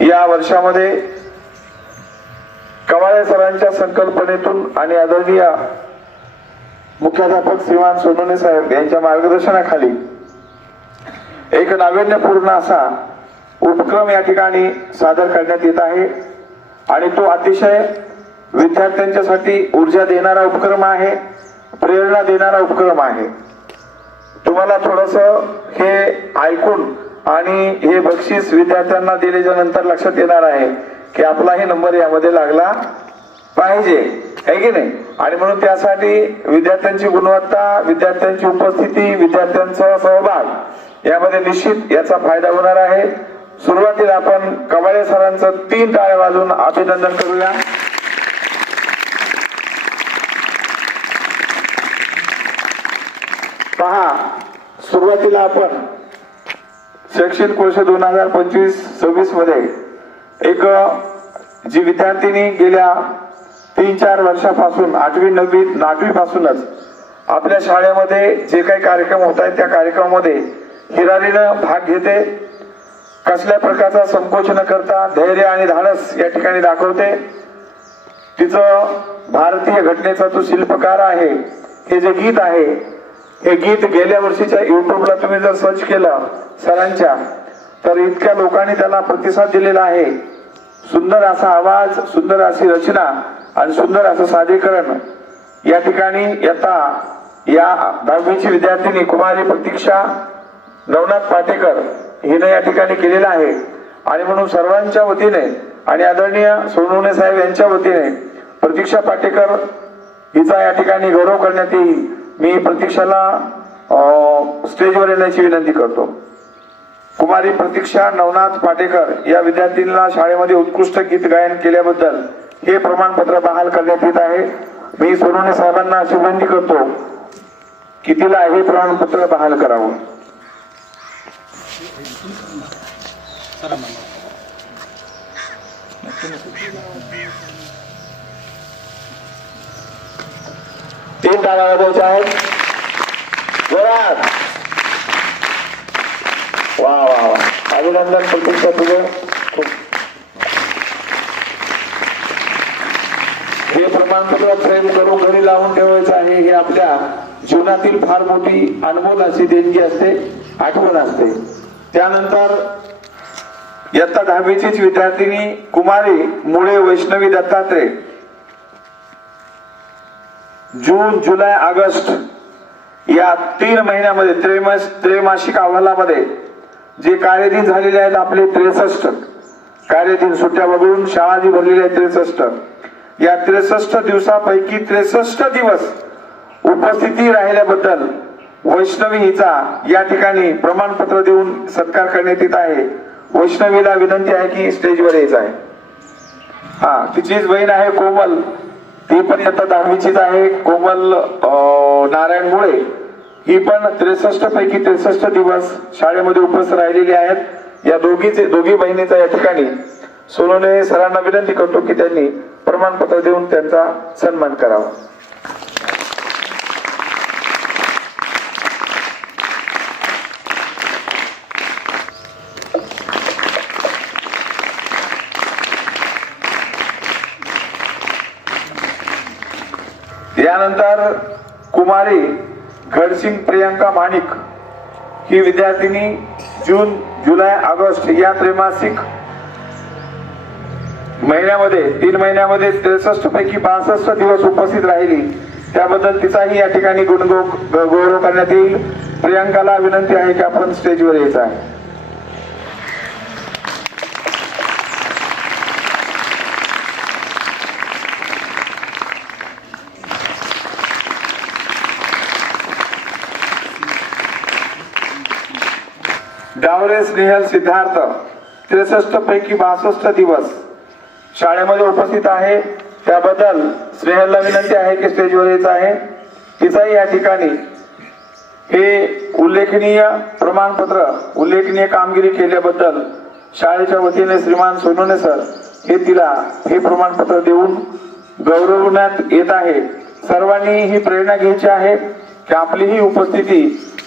या वर्षामध्ये कवाळे सरांच्या संकल्पनेतून आणि आदरणीय मुख्याध्यापक श्रीमान सोनवणे साहेब यांच्या मार्गदर्शनाखाली एक नाविन्यपूर्ण असा उपक्रम या ठिकाणी सादर करण्यात येत आहे. आणि तो अतिशय विद्यार्थ्यांच्यासाठी ऊर्जा देणारा उपक्रम आहे प्रेरणा देणारा उपक्रम आहे. तुम्हाला थोडस हे ऐकून आणि हे बक्षीस विद्यार्थ्यांना दिल्याच्या नंतर लक्षात येणार आहे की आपलाही नंबर यामध्ये लागला पाहिजे. आहे की नाही? आणि म्हणून त्यासाठी विद्यार्थ्यांची गुणवत्ता विद्यार्थ्यांची उपस्थिती विद्यार्थ्यांचा सहभाग यामध्ये निश्चित याचा फायदा होणार आहे. सुरुवातीला आपण कवाळे सरांचं तीन टाळ्या वाजून अभिनंदन करूया. पहा सुरुवातीला आपण शैक्षणिक वर्ष दोन हजार पंचवीस सव्वीसमध्ये एक जी विद्यार्थिनी गेल्या तीन चार वर्षापासून आठवी नववी आठवी पासूनच आपल्या शाळेमध्ये जे काही कार्यक्रम होत आहेत त्या कार्यक्रमामध्ये हिरारीनं भाग घेते. कसल्या प्रकारचा संकोच न करता धैर्य आणि धाडस या ठिकाणी दाखवते. तिचं भारतीय घटनेचा तो शिल्पकार आहे. हे जे गीत आहे हे गीत गेल्या वर्षीच्या युट्यूबला तुम्ही जर सर्च केलं सरांच्या तर इतक्या लोकांनी त्याला प्रतिसाद दिलेला आहे. सुंदर असा आवाज सुंदर अशी रचना आणि सुंदर असं सादरीकरण. या ठिकाणी येता या दहावीची विद्यार्थिनी कुमारी प्रतीक्षा नवनाथ पाटेकर हिने या ठिकाणी केलेलं आहे. आणि म्हणून सर्वांच्या वतीने आणि आदरणीय सोनवणे साहेब यांच्या वतीने प्रतीक्षा पाटेकर हिचा या ठिकाणी गौरव करण्यात येईल. मी प्रतीक्षाला स्टेजवर येण्याची विनंती करतो. कुमारी प्रतीक्षा नवनाथ पाटेकर या विद्यार्थींना शाळेमध्ये उत्कृष्ट गीत गायन केल्याबद्दल हे प्रमाणपत्र बहाल करण्यात येत आहे. मी सोनवणे साहेबांना अशी विनंती करतो की तिला हे प्रमाणपत्र बहाल करावं. तीन टाळ्या वाजवायच्या आहेत. जोरात. वा वा वा. अभिनंदन प्रतीक्षा तुझं. हे प्रमाणपत्र फ्रेम करून घरी लावून ठेवायचं आहे. हे आपल्या जीवनातील फार मोठी अनमोल अशी देणगी असते. आठवण असते. त्यानंतर इयत्ता दहावीचीच विद्यार्थिनी कुमारी मुळे वैष्णवी दत्तात्रय. जून जुलै ऑगस्ट या तीन महिन्यामध्ये त्रैमास त्रैमासिक अहवालामध्ये जे कार्यदिन झालेले आहेत आपले त्रेसष्ट कार्यदिन सुट्ट्या वगळून शाळा जी भरलेली आहे त्रेसष्ट या त्रेसष्ट दिवसापैकी त्रेसष्ट दिवस उपस्थिती राहिल्याबद्दल वैष्णवी हिचा या ठिकाणी प्रमाणपत्र देऊन सत्कार करण्यात येत आहे. वैष्णवीला विनंती आहे की स्टेजवर यायचं आहे. हा तिचीच बहीण आहे कोमल. ती पण आता दहावीचीच आहे. कोमल नारायण मुळे. ही पण त्रेसष्ट पैकी त्रेसष्ट दिवस शाळेमध्ये उपस्थित राहिलेली आहेत. या दोघीचे दोघी बहिणीचा या ठिकाणी सोनूने सरांना विनंती करतो की त्यांनी प्रमाणपत्र देऊन त्यांचा सन्मान करावा. यानंतर कुमारी घडसिंग प्रियंका माणिक ही विद्यार्थिनी जून जुलै ऑगस्ट या त्रैमासिक महिन्यामध्ये तीन महिन्यामध्ये त्रेसष्ट पैकी पासष्ट दिवस उपस्थित राहिली. त्याबद्दल तिचाही या ठिकाणी गुणगौ गौरव करण्यात येईल. प्रियंकाला विनंती आहे की आपण स्टेजवर यायचं आहे. डावरे स्नेहल सिद्धार्थ त्रेसष्ट पैकी बासष्ट दिवस. शाळेमध्ये उपस्थित आहे. त्याबद्दल स्नेहलला विनंती आहे की स्टेजवर यायचं आहे. तिचाही या ठिकाणी हे उल्लेखनीय प्रमाणपत्र उल्लेखनीय कामगिरी केल्याबद्दल शाळेच्या वतीने श्रीमान सोनोने सर हे तिला हे प्रमाणपत्र देऊन गौरवण्यात येत आहे. सर्वांनी ही प्रेरणा घ्यायची आहे की आपली ही उपस्थिती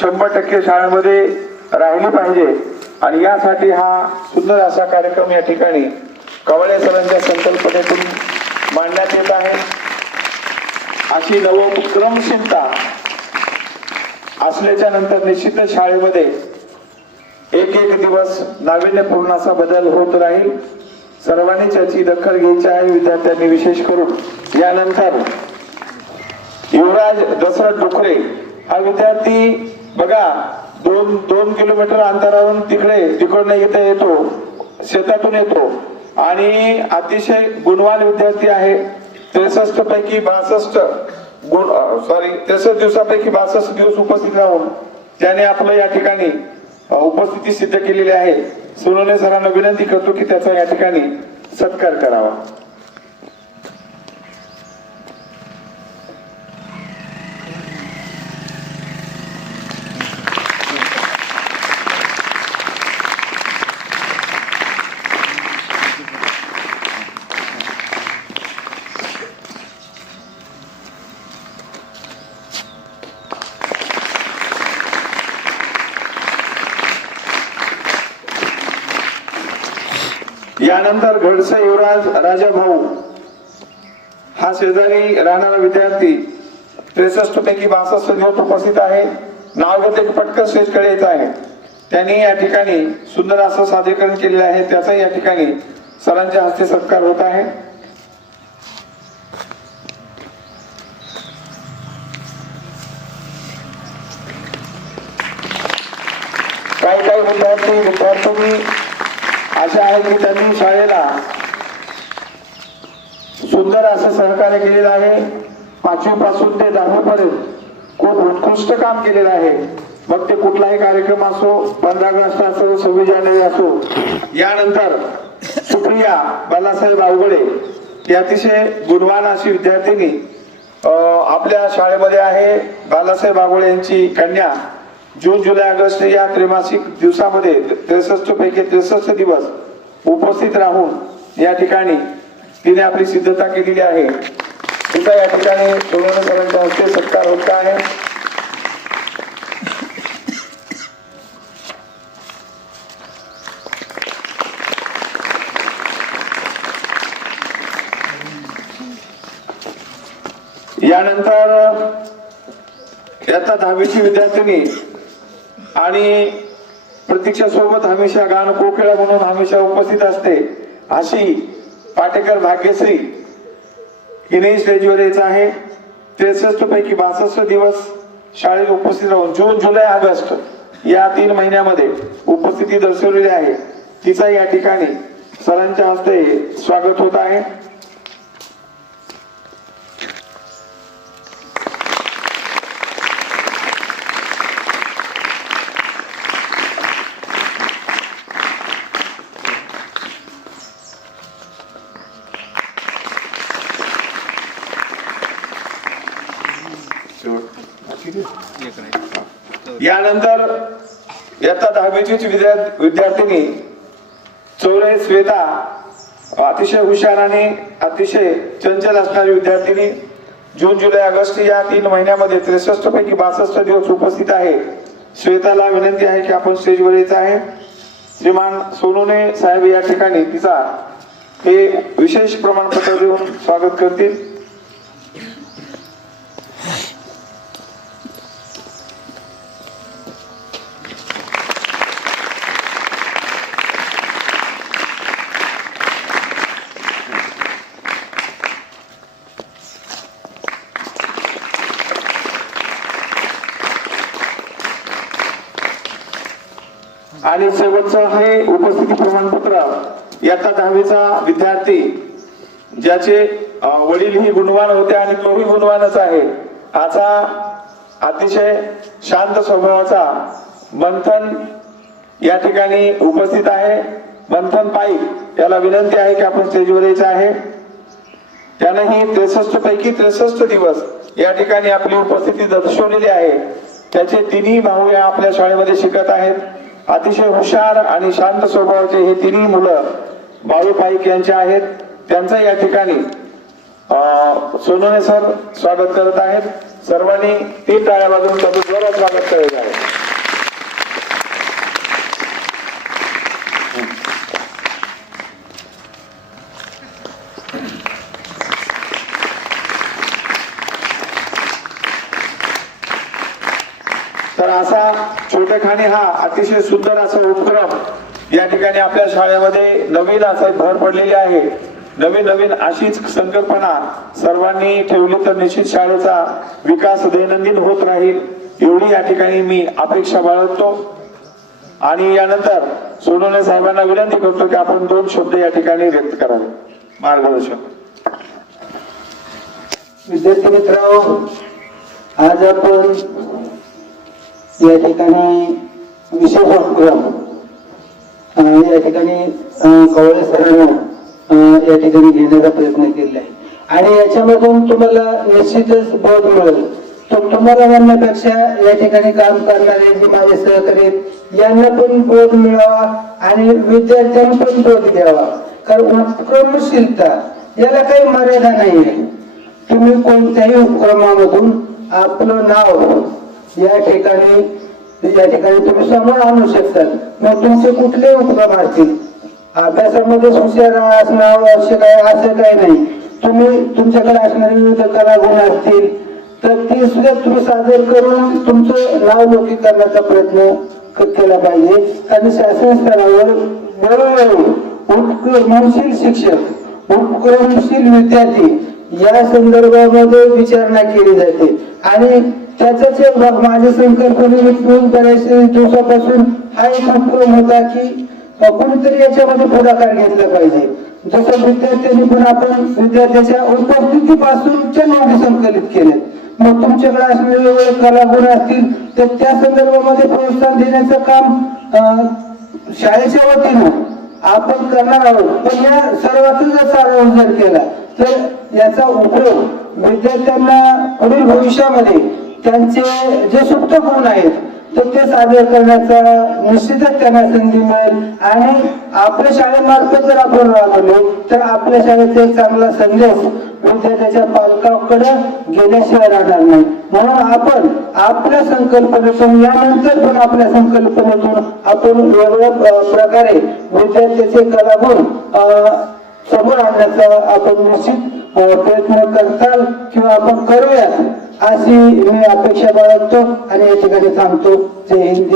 शंभर टक्के शाळेमध्ये राहिली पाहिजे. आणि यासाठी हा सुंदर असा कार्यक्रम या ठिकाणी कवळे सरांच्या संकल्पनेतून मांडण्यात येत आहे. अशी नवोपक्रमशीलता असल्याच्या नंतर निश्चितच शाळेमध्ये एक एक दिवस नाविन्यपूर्ण असा बदल होत राहील. सर्वांनीच याची दखल घ्यायची आहे. विद्यार्थ्यांनी विशेष करून यानंतर युवराज दशरथ डुकरे हा विद्यार्थी बघा दोन दोन किलोमीटर अंतरावरून तिकडे तिकडनं इथे येतो शेतातून येतो. आणि अतिशय गुणवान विद्यार्थी आहे. त्रेसष्ट पैकी बासष्ट गुण सॉरी त्रेसष्ट दिवसापैकी बासष्ट दिवस उपस्थित राहून त्याने आपलं या ठिकाणी उपस्थिती सिद्ध केलेली आहे. सोनोने सरांना विनंती करतो की त्याचा या ठिकाणी सत्कार करावा. यानंतर घडसे युवराज राजा भाऊ हा शेजारी राहणारा विद्यार्थी त्रेसष्ट पैकी बासष्ट दिवस उपस्थित आहे. नाव घेते पटकन स्टेजकडे येत आहे. त्यांनी या ठिकाणी सुंदर असं सादरीकरण केलेलं आहे. त्याचा या ठिकाणी सरांच्या हस्ते सत्कार होत आहे. काही काही विद्यार्थी विद्यार्थी अशा आहे की त्यांनी शाळेला सुंदर असं सहकार्य केलेलं आहे. पाचवी पासून ते दहावी पर्यंत खूप उत्कृष्ट काम केलेलं आहे. मग ते कुठलाही कार्यक्रम असो पंधरा ऑगस्ट असो सव्वीस जानेवारी असो यानंतर सुप्रिया बालासाहेब अवघडे ही अतिशय गुणवान अशी विद्यार्थिनी आपल्या शाळेमध्ये आहे. बालासाहेब अवघडे यांची कन्या जून जुलै ऑगस्ट या त्रैमासिक दिवसामध्ये त्रेसष्ट पैकी त्रेसष्ट दिवस उपस्थित राहून या ठिकाणी तिने आपली सिद्धता केलेली आहे. तिचा या ठिकाणी सोनवणे सरांच्या हस्ते सत्कार होत आहे. यानंतर इयत्ता दहावीची विद्यार्थिनी आणि प्रतीक्षा सोबत हमेशा गाण कोकिळा म्हणून हमेशा उपस्थित असते अशी पाटेकर भाग्यश्री हिने स्टेजवर यायचं आहे. त्रेसष्ट पैकी बासष्ट दिवस शाळेत उपस्थित राहून जून जुलै ऑगस्ट या तीन महिन्यामध्ये उपस्थिती दर्शवलेली आहे. तिचा या ठिकाणी सरांच्या हस्ते स्वागत होत आहे. यानंतर इयत्ता दहावीचीच विद्यार्थी विद्यार्थिनी चौरे श्वेता अतिशय हुशार आणि अतिशय चंचल असणारी विद्यार्थिनी जून जुलै ऑगस्ट या तीन महिन्यामध्ये त्रेसष्ट पैकी बासष्ट दिवस उपस्थित आहे. श्वेताला विनंती आहे की आपण स्टेजवर यायचं आहे. श्रीमान सोनूने साहेब या ठिकाणी तिचा हे विशेष प्रमाणपत्र देऊन स्वागत करतील. आणि शेवटचं आहे उपस्थिती प्रमाणपत्र. इयत्ता दहावीचा विद्यार्थी ज्याचे वडीलही गुणवान होते आणि तोही गुणवानच आहे. असा अतिशय शांत स्वभावाचा मंथन या ठिकाणी उपस्थित आहे. मंथन पाईक याला विनंती आहे की आपण स्टेजवर यायचं आहे. त्यानंही त्रेसष्ट पैकी त्रेसष्ट दिवस या ठिकाणी आपली उपस्थिती दर्शवलेली आहे. त्याचे तिन्ही भाऊ या आपल्या शाळेमध्ये शिकत आहेत. अतिशय हुशार आणि शांत स्वभावाचे हे तिन्ही मुलं बाळू पाईक यांचे आहेत. त्यांचं या ठिकाणी सोनोने सर स्वागत करत आहेत. सर्वांनी तीन टाळ्या वाजवून त्याचं जोरात स्वागत करत आहे तर असा छोटेखानी हा अतिशय सुंदर असा उपक्रम या ठिकाणी आपल्या शाळेमध्ये नवीन असं भर पडलेली आहे. नवीन नवीन अशीच संकल्पना सर्वांनी ठेवली तर निश्चित शाळेचा विकास दैनंदिन होत राहील एवढी या ठिकाणी मी अपेक्षा बाळगतो. आणि यानंतर सोनवणे साहेबांना विनंती करतो की आपण दोन शब्द या ठिकाणी व्यक्त करावे. मार्गदर्शक. विद्यार्थी मित्रांनो आज आपण या ठिकाणी विशेष उपक्रम या ठिकाणी कवळे सरांना या ठिकाणी घेण्याचा प्रयत्न केलेला आहे. आणि याच्यामधून तुम्हाला निश्चितच बोध मिळेल. तुम्हाला म्हणण्यापेक्षा या ठिकाणी काम करणारे जे माझे सहकारी यांना पण बोध मिळावा आणि विद्यार्थ्यांना पण बोध घ्यावा कारण उपक्रमशीलता याला काही मर्यादा नाही आहे तुम्ही कोणत्याही उपक्रमामधून आपलं नाव या ठिकाणी या ठिकाणी तुम्ही समोर आणू शकता. मग तुमचे कुठले उपक्रम असतील? अभ्यासामध्ये हुशार असणं आवश्यक आहे असं काही नाही. तुम्ही तुमच्याकडे असणारे विविध कलागुण असतील तर ते सुद्धा तुम्ही सादर करून तुमचं नाव लोकी करण्याचा प्रयत्न केला पाहिजे. आणि शासन स्तरावर वेळोवेळी उपक्रमशील शिक्षक उपक्रमशील विद्यार्थी या संदर्भामध्ये विचारणा केली जाते. आणि त्याचाच एक भाग माझ्या संकल्पनेतून बऱ्याचशा दिवसापासून हा एक उपक्रम होता की अ, कोणीतरी याच्यामध्ये पुढाकार घेतला पाहिजे. जसं विद्यार्थ्यांनी पण आपण विद्यार्थ्याच्या उपस्थितीपासूनच्या नोंदी संकलित केले. मग तुमच्याकडे असलेले कलागुण असतील तर त्या संदर्भामध्ये प्रोत्साहन देण्याचं काम शाळेच्या वतीनं आपण करणार आहोत. पण या सर्वातच जर सारा जर केला तर याचा उपयोग विद्यार्थ्यांना पुढील भविष्यामध्ये त्यांचे जे सुप्त गुण आहेत तर ते सादर करण्याचा निश्चितच त्यांना संधी मिळेल. आणि आपल्या शाळेमार्फत जर आपण राबवले तर आपल्या शाळेचा एक चांगला संदेश विद्यार्थ्याच्या पालकाकडे गेल्याशिवाय राहणार नाही. म्हणून आपण आपल्या संकल्पनेतून यानंतर पण आपल्या संकल्पनेतून आपण वेगवेगळ्या प्रकारे विद्यार्थ्याचे कलागुण अं समोर आणण्याचा आपण निश्चित प्रयत्न करताल किंवा आपण करूयात अशी मी अपेक्षा बाळगतो आणि या ठिकाणी थांबतो. जय हिंद